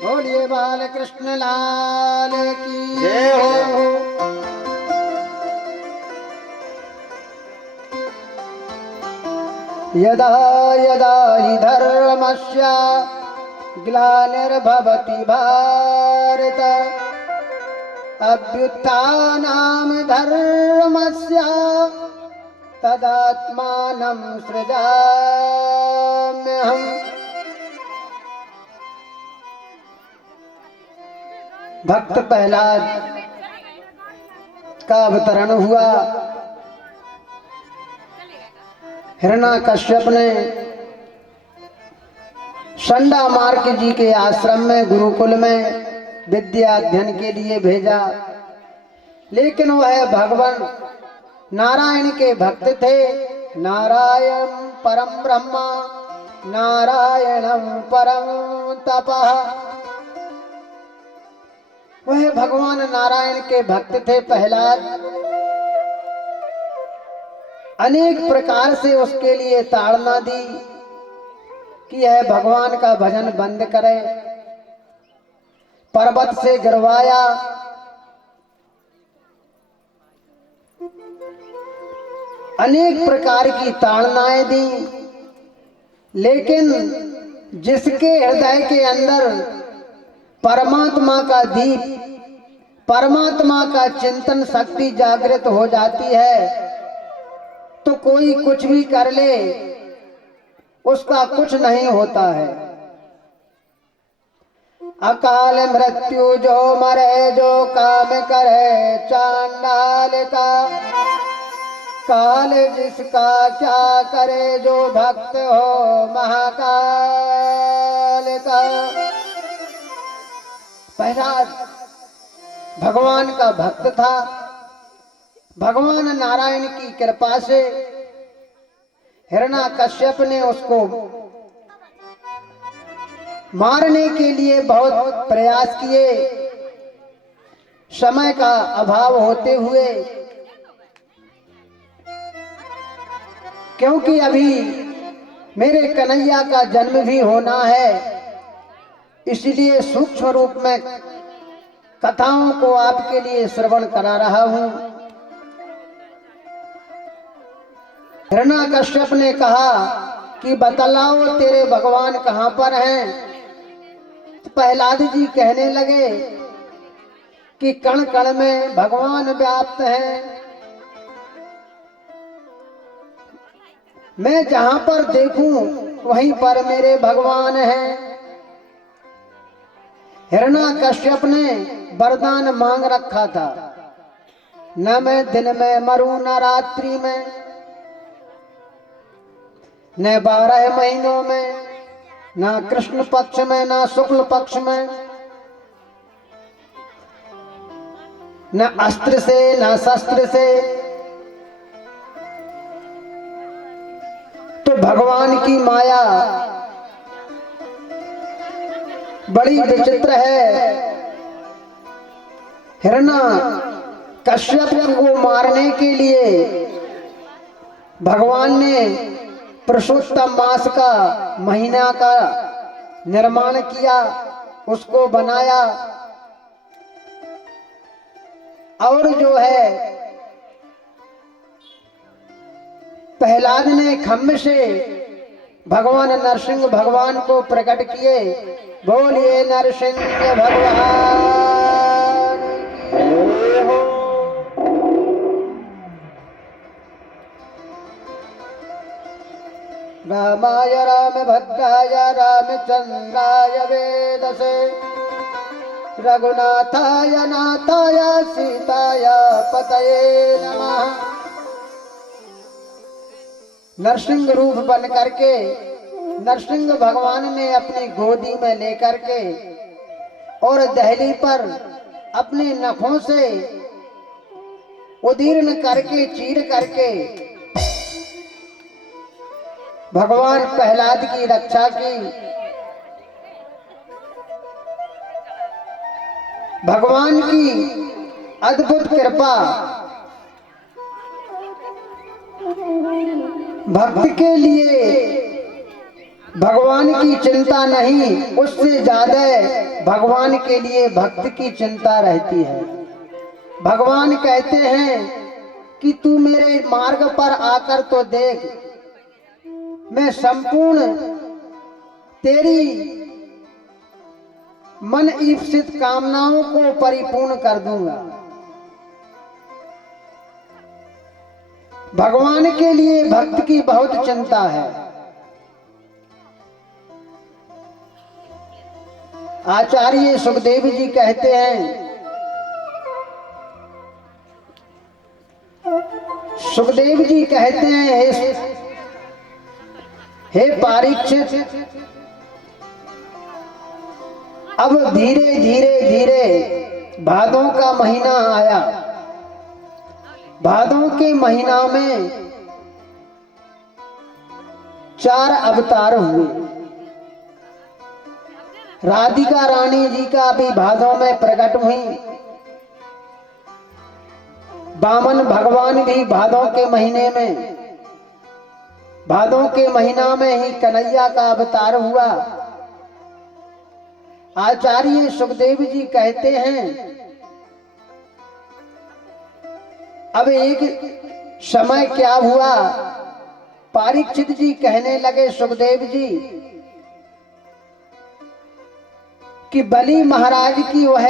बोलिए बाल कृष्ण लाल की जय हो। यदा यदा हि धर्मस्य ग्लानिर्भवति भारत अभ्युत्थानं धर्मस्य तदात्मानं सृजाम्यहम्। भक्त प्रहलाद का अवतरण हुआ। हिरण्याकश्यप ने संडा मार्क जी के आश्रम में गुरुकुल में विद्या अध्ययन के लिए भेजा, लेकिन वह भगवान नारायण के भक्त थे। नारायण परम ब्रह्मा नारायणं परम तपः। वह भगवान नारायण के भक्त थे प्रहलाद। अनेक प्रकार से उसके लिए ताड़ना दी कि यह भगवान का भजन बंद करे। पर्वत से गिरवाया, अनेक प्रकार की ताड़नाएं दी, लेकिन जिसके हृदय के अंदर परमात्मा का दीप, परमात्मा का चिंतन शक्ति जागृत हो जाती है तो कोई कुछ भी कर ले उसका कुछ नहीं होता है। अकाल मृत्यु जो मरे जो काम करे चांडाल का, काल जिसका क्या करे जो भक्त हो महाकाल का। प्रहलाद भगवान का भक्त था। भगवान नारायण की कृपा से हिरण्याकश्यप ने उसको मारने के लिए बहुत प्रयास किए। समय का अभाव होते हुए, क्योंकि अभी मेरे कन्हैया का जन्म भी होना है, इसलिए सूक्ष्म रूप में कथाओं को आपके लिए श्रवण करा रहा हूं। हिरण्याकश्यप ने कहा कि बतलाओ तेरे भगवान कहां पर हैं। तो प्रहलाद जी कहने लगे कि कण कण में भगवान व्याप्त हैं। मैं जहां पर देखूं वहीं पर मेरे भगवान हैं। हिरण्याकश्यप ने वरदान मांग रखा था, न मैं दिन में मरूं न रात्रि में, न 12 महीनों में, न कृष्ण पक्ष में न शुक्ल पक्ष में, न अस्त्र से न शस्त्र से। तो भगवान की माया बड़ी विचित्र है। हिरण्याकश्यप को मारने के लिए भगवान ने पुरुषोत्तम मास का महीना का निर्माण किया, उसको बनाया, और जो है प्रहलाद ने खम्भ से भगवान नरसिंह भगवान को प्रकट किए। बोलिए नरसिंह भगवान की हो। रामाय रामभद्राय रामचंद्राय वेदसे, रघुनाथाय नाथाय सीताय पतये नमः। नरसिंह रूप बन करके नरसिंह भगवान ने अपनी गोदी में लेकर के और दहली पर अपने नखों से उदीर्ण करके चीर करके भगवान प्रहलाद की रक्षा की। भगवान की अद्भुत कृपा भक्त के लिए भगवान की चिंता नहीं, उससे ज्यादा भगवान के लिए भक्त की चिंता रहती है। भगवान कहते हैं कि तू मेरे मार्ग पर आकर तो देख, मैं संपूर्ण तेरी मन ईप्सित कामनाओं को परिपूर्ण कर दूंगा। भगवान के लिए भक्त की बहुत चिंता है। आचार्य सुखदेव जी कहते हैं, सुखदेव जी कहते हैं, हे परीक्षित, अब धीरे धीरे धीरे भादों का महीना आया। भादों के महीना में 4 अवतार हुए। राधिका रानी जी का भी भादों में प्रकट हुई। वामन भगवान भी भादों के महीने में, भादों के महीना में ही कन्हैया का अवतार हुआ। आचार्य सुखदेव जी कहते हैं, अब एक समय क्या हुआ, परीक्षित जी कहने लगे सुखदेव जी कि बलि महाराज की वह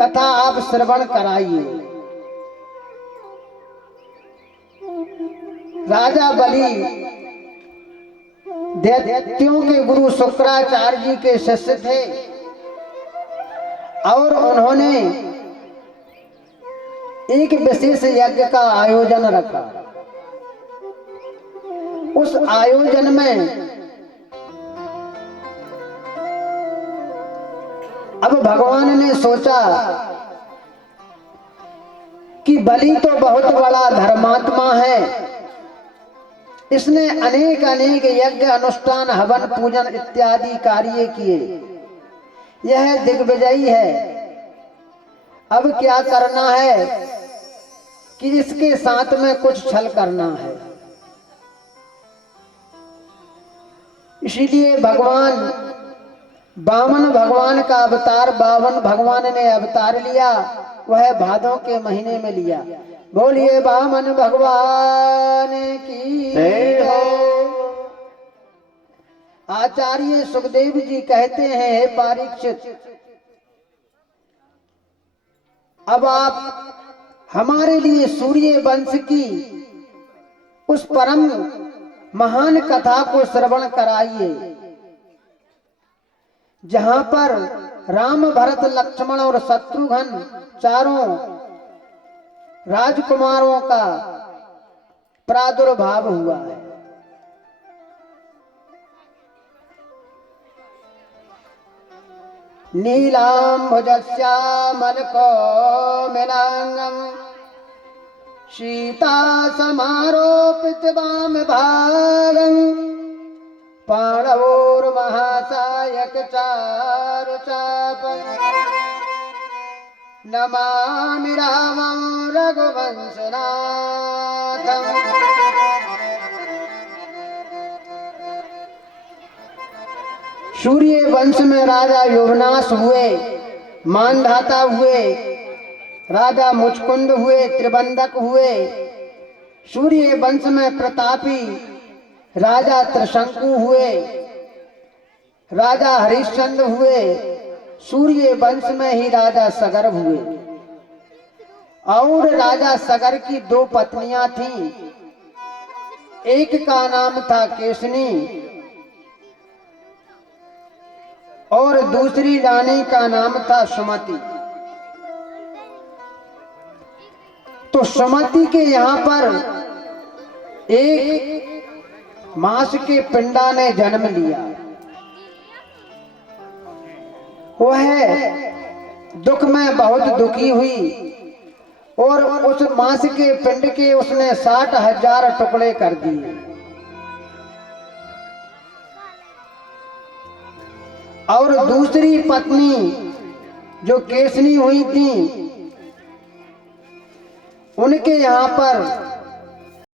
कथा आप श्रवण कराइए। राजा बलि दैत्यों के गुरु शुक्राचार्य जी के शिष्य थे और उन्होंने एक विशेष यज्ञ का आयोजन रखा। उस आयोजन में अब भगवान ने सोचा कि बलि तो बहुत बड़ा धर्मात्मा है, इसने अनेक अनेक यज्ञ अनुष्ठान हवन पूजन इत्यादि कार्य किए, यह दिग्विजयी है। अब क्या करना है कि इसके साथ में कुछ छल करना है। इसीलिए भगवान वामन भगवान का अवतार, वामन भगवान ने अवतार लिया, वह भादों के महीने में लिया। बोलिए वामन भगवान की जय हो। आचार्य सुखदेव जी कहते हैं, हे परीक्षित, अब आप हमारे लिए सूर्य वंश की उस परम महान कथा को श्रवण कराइए, जहां पर राम भरत लक्ष्मण और शत्रुघ्न चारों राजकुमारों का प्रादुर्भाव हुआ है। नीलाम्बुजश्यामलकोमलांगं सीता समारोपित वाम भागं पाणवोर्महासायक चारुचापं नमामि रामं रघुवंशनाथं। सूर्य वंश में राजा युवनाश हुए, मानधाता हुए, राजा मुचकुंद हुए, त्रिबंधक हुए। सूर्य वंश में प्रतापी राजा त्रिशंकु हुए, राजा हरिश्चंद्र हुए। सूर्य वंश में ही राजा सगर हुए और राजा सगर की 2 पत्नियां थीं। एक का नाम था केसनी और दूसरी रानी का नाम था सुमति। तो सुमति के यहाँ पर एक मास के पिंडा ने जन्म लिया। वह दुख में बहुत दुखी हुई और उस मास के पिंड के उसने 60,000 टुकड़े कर दिए। और दूसरी पत्नी जो केसनी हुई थी, उनके यहाँ पर